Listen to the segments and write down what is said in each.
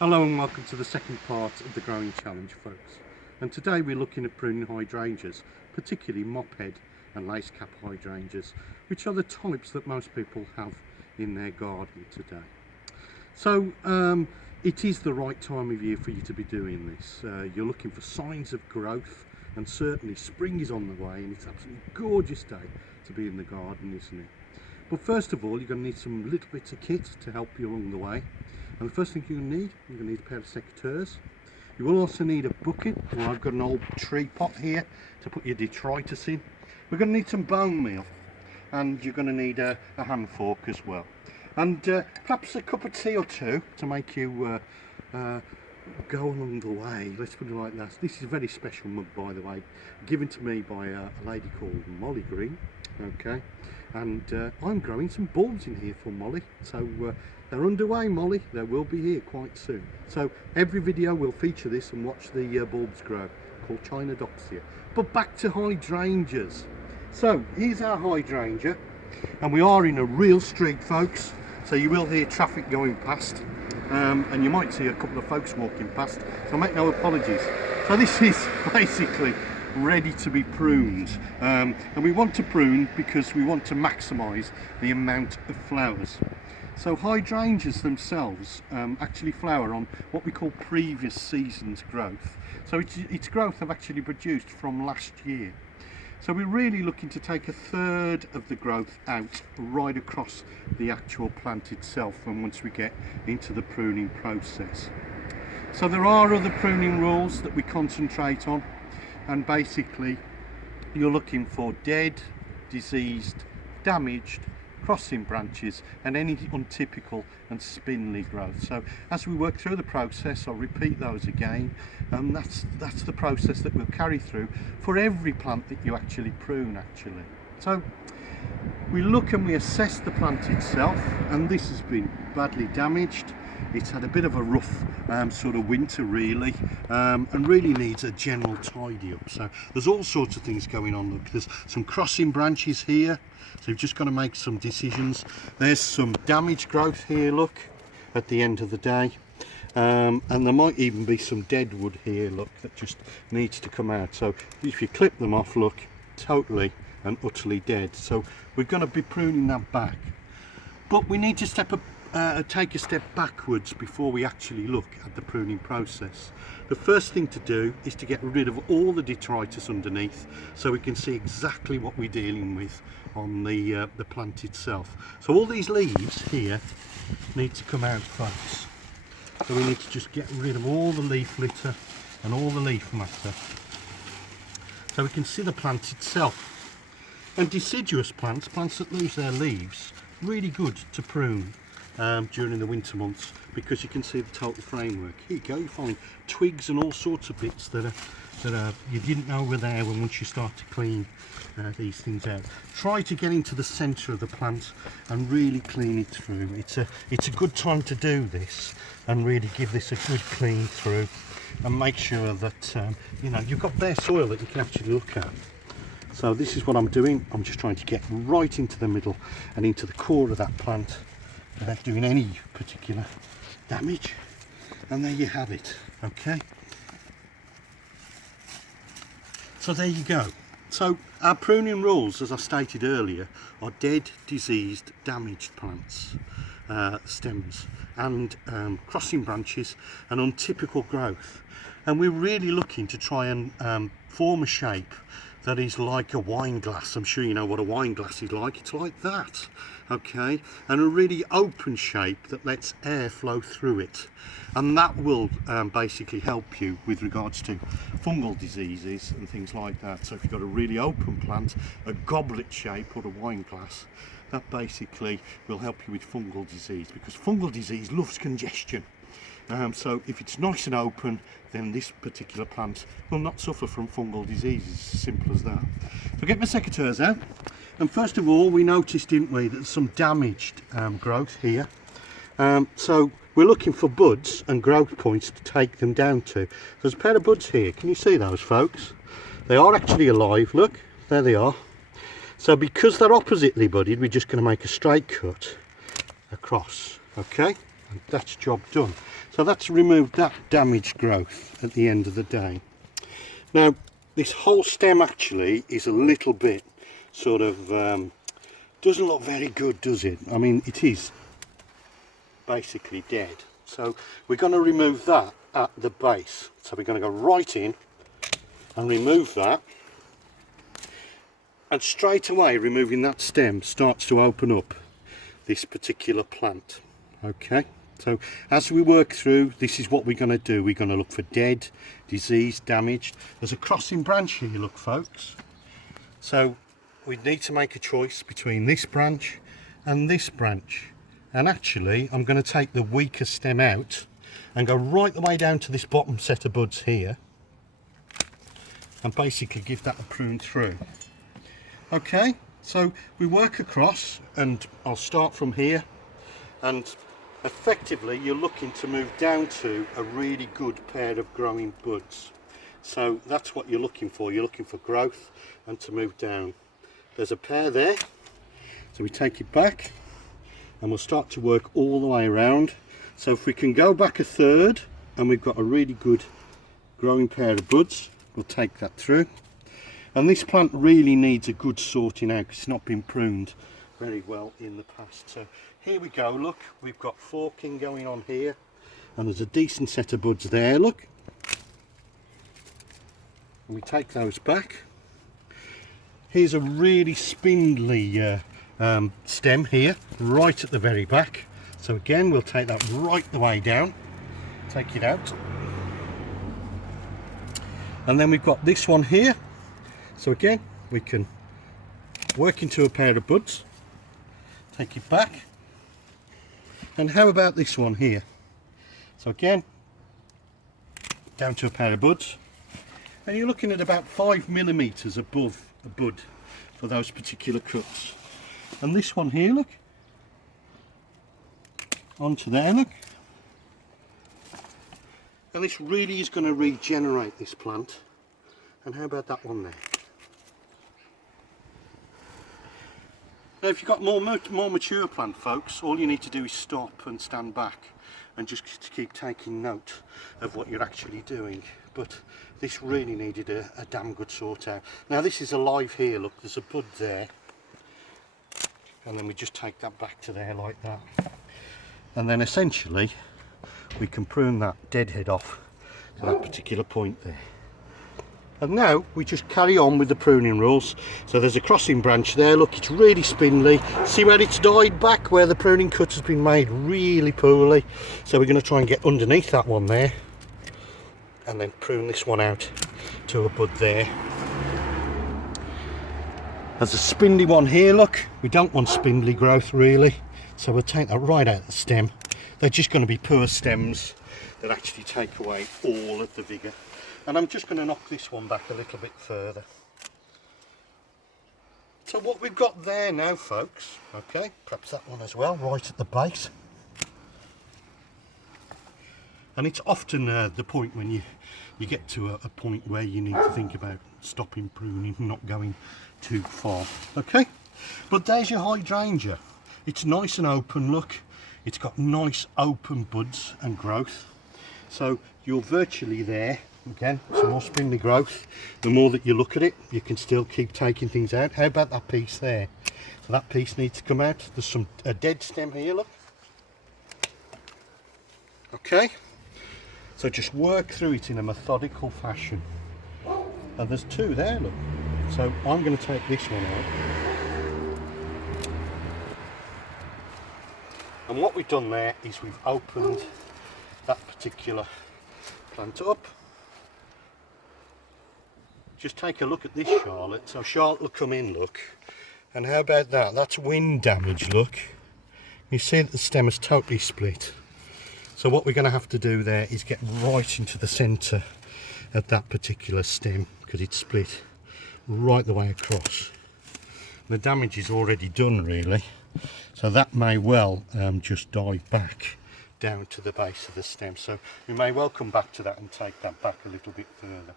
Hello and welcome to the second part of the growing challenge, folks. And today we're looking at pruning hydrangeas, particularly mophead and lace cap hydrangeas, which are the types that most people have in their garden today. So it is the right time of year for you to be doing this. You're looking for signs of growth, and certainly spring is on the way, and it's an absolutely gorgeous day to be in the garden, isn't it? But first of all, you're going to need some little bits of kit to help you along the way. And the first thing you're going to need a pair of secateurs. You will also need a bucket. Well, I've got an old tree pot here to put your detritus in. We're going to need some bone meal, and you're going to need a hand fork as well. And perhaps a cup of tea or two to make you go along the way. Let's put it like that. This is a very special mug, by the way, given to me by a lady called Molly Green. Okay, and I'm growing some bulbs in here for Molly, so they're underway, Molly. They will be here quite soon. So every video will feature this and watch the bulbs grow, called Chinadoxia. But back to hydrangeas. So here's our hydrangea, and we are in a real street, folks, so you will hear traffic going past, and you might see a couple of folks walking past, so make no apologies. So this is basically ready to be pruned, and we want to prune because we want to maximize the amount of flowers. So hydrangeas themselves actually flower on what we call previous season's growth. So it's growth I've actually produced from last year. So we're really looking to take a third of the growth out right across the actual plant itself, and once we get into the pruning process. So there are other pruning rules that we concentrate on, and basically you're looking for dead, diseased, damaged, crossing branches and any untypical and spindly growth. So as we work through the process, I'll repeat those again, and that's the process that we'll carry through for every plant that you actually prune actually. So we look and we assess the plant itself, and this has been badly damaged. It's had a bit of a rough sort of winter really, and really needs a general tidy up. So there's all sorts of things going on. Look, there's some crossing branches here, so you've just got to make some decisions. There's some damaged growth here, look, at the end of the day, and there might even be some dead wood here, look, that just needs to come out. So if you clip them off, look, totally and utterly dead. So we're going to be pruning that back, but we need to take a step backwards before we actually look at the pruning process. The first thing to do is to get rid of all the detritus underneath, so we can see exactly what we're dealing with on the plant itself. So all these leaves here need to come out, folks. So we need to just get rid of all the leaf litter and all the leaf matter, so we can see the plant itself. And deciduous plants, plants that lose their leaves, really good to prune during the winter months, because you can see the total framework. Here you go, you find twigs and all sorts of bits that are you didn't know were there once you start to clean these things out. Try to get into the centre of the plant and really clean it through. It's a good time to do this and really give this a good clean through, and make sure that you know, you've got bare soil that you can actually look at. So this is what I'm doing. I'm just trying to get right into the middle and into the core of that plant without doing any particular damage. And there you have it. Okay, so there you go. So our pruning rules, as I stated earlier, are dead, diseased, damaged plants, stems, and crossing branches and untypical growth. And we're really looking to try and form a shape that is like a wine glass. I'm sure you know what a wine glass is like. It's like that, okay, and a really open shape that lets air flow through it, and that will basically help you with regards to fungal diseases and things like that. So if you've got a really open plant, a goblet shape or a wine glass, that basically will help you with fungal disease, because fungal disease loves congestion. So if it's nice and open, then this particular plant will not suffer from fungal diseases. It's as simple as that. So get my secateurs out, and first of all we noticed, didn't we, that there's some damaged growth here. So we're looking for buds and growth points to take them down to. There's a pair of buds here. Can you see those, folks? They are actually alive. Look, there they are. So because they're oppositely budded, we're just going to make a straight cut across. Okay, And that's job done. So that's removed that damaged growth at the end of the day. Now this whole stem actually is a little bit sort of doesn't look very good, does it? I mean, it is basically dead. So we're going to remove that at the base. So we're going to go right in and remove that, and straight away removing that stem starts to open up this particular plant. Okay, so as we work through, this is what we're going to do. We're going to look for dead, diseased, damaged. There's a crossing branch here, look folks. So we need to make a choice between this branch and this branch, and actually I'm going to take the weaker stem out and go right the way down to this bottom set of buds here and basically give that a prune through. Okay, so we work across, and I'll start from here, and effectively you're looking to move down to a really good pair of growing buds. So that's what you're looking for. You're looking for growth and to move down. There's a pair there, so we take it back and we'll start to work all the way around. So if we can go back a third and we've got a really good growing pair of buds, we'll take that through. And this plant really needs a good sorting out because it's not been pruned very well in the past. So here we go, look, we've got forking going on here, and there's a decent set of buds there, look. And we take those back. Here's a really spindly stem here, right at the very back. So again, we'll take that right the way down, take it out. And then we've got this one here. So again, we can work into a pair of buds, take it back. And how about this one here? So again, down to a pair of buds. And you're looking at about 5mm above a bud for those particular cuts. And this one here, look, onto there, look. And this really is going to regenerate this plant. And how about that one there? Now if you've got more mature plant, folks, all you need to do is stop and stand back and just keep taking note of what you're actually doing. But this really needed a damn good sort out. Now this is alive here, look, there's a bud there. And then we just take that back to there like that. And then essentially we can prune that dead head off to that particular point there. And now we just carry on with the pruning rules. So there's a crossing branch there, look, it's really spindly. See where it's died back, where the pruning cut has been made really poorly. So we're going to try and get underneath that one there and then prune this one out to a bud there. There's a spindly one here, look, we don't want spindly growth really, so we'll take that right out of the stem. They're just going to be poor stems that actually take away all of the vigour. And I'm just going to knock this one back a little bit further. So what we've got there now, folks, okay, perhaps that one as well, right at the base. And it's often the point when you get to a point where you need to think about stopping pruning, not going too far, okay. But there's your hydrangea. It's nice and open, look. It's got nice open buds and growth. So you're virtually there. Again, some more spindly growth. The more that you look at it, you can still keep taking things out. How about that piece there? So that piece needs to come out. There's a dead stem here, look. Okay. So just work through it in a methodical fashion. And there's two there, look. So I'm going to take this one out. And what we've done there is we've opened that particular plant up. Just take a look at this Charlotte. So Charlotte will come in, look. And how about that? That's wind damage, look. You see that the stem is totally split. So what we're going to have to do there is get right into the centre of that particular stem, because it's split right the way across. The damage is already done really, so that may well just dive back down to the base of the stem. So we may well come back to that and take that back a little bit further.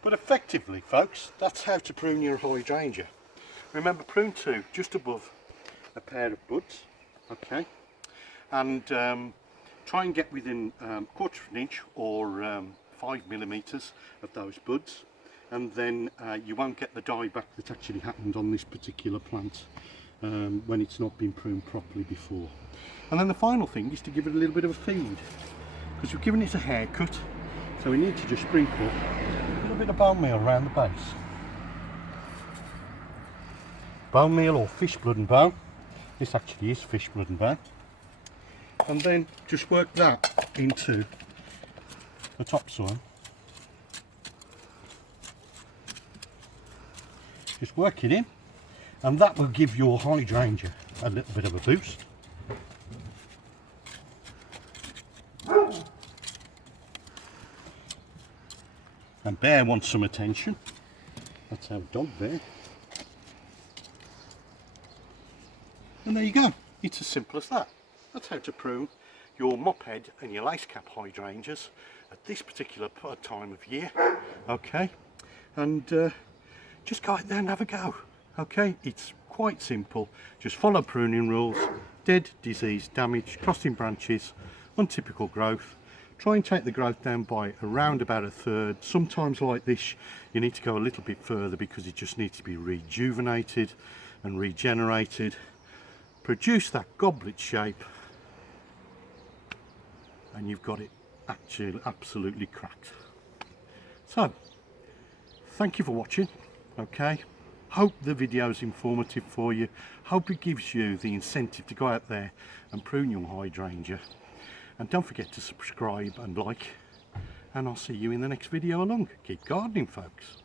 But effectively, folks, that's how to prune your hydrangea. Remember, prune 2 just above a pair of buds, okay. and try and get within quarter of an inch or 5mm of those buds, and then you won't get the dieback that actually happened on this particular plant when it's not been pruned properly before. And then the final thing is to give it a little bit of a feed, because we've given it a haircut, so we need to just sprinkle a little bit of bone meal around the base. Bone meal or fish blood and bone. This actually is fish blood and bone. And then just work that into the topsoil. Just work it in, and that will give your hydrangea a little bit of a boost. And Bear wants some attention. That's our dog Bear. And there you go. It's as simple as that. That's how to prune your mophead and your lace cap hydrangeas at this particular time of year. Okay, and just go out there and have a go. Okay, it's quite simple. Just follow pruning rules: dead, disease, damage, crossing branches, untypical growth. Try and take the growth down by around about a third. Sometimes like this you need to go a little bit further because it just needs to be rejuvenated and regenerated. Produce that goblet shape, and you've got it actually absolutely cracked. So thank you for watching. Okay, hope the video is informative for you. Hope it gives you the incentive to go out there and prune your hydrangea. And don't forget to subscribe and like, and I'll see you in the next video along. Keep gardening, folks.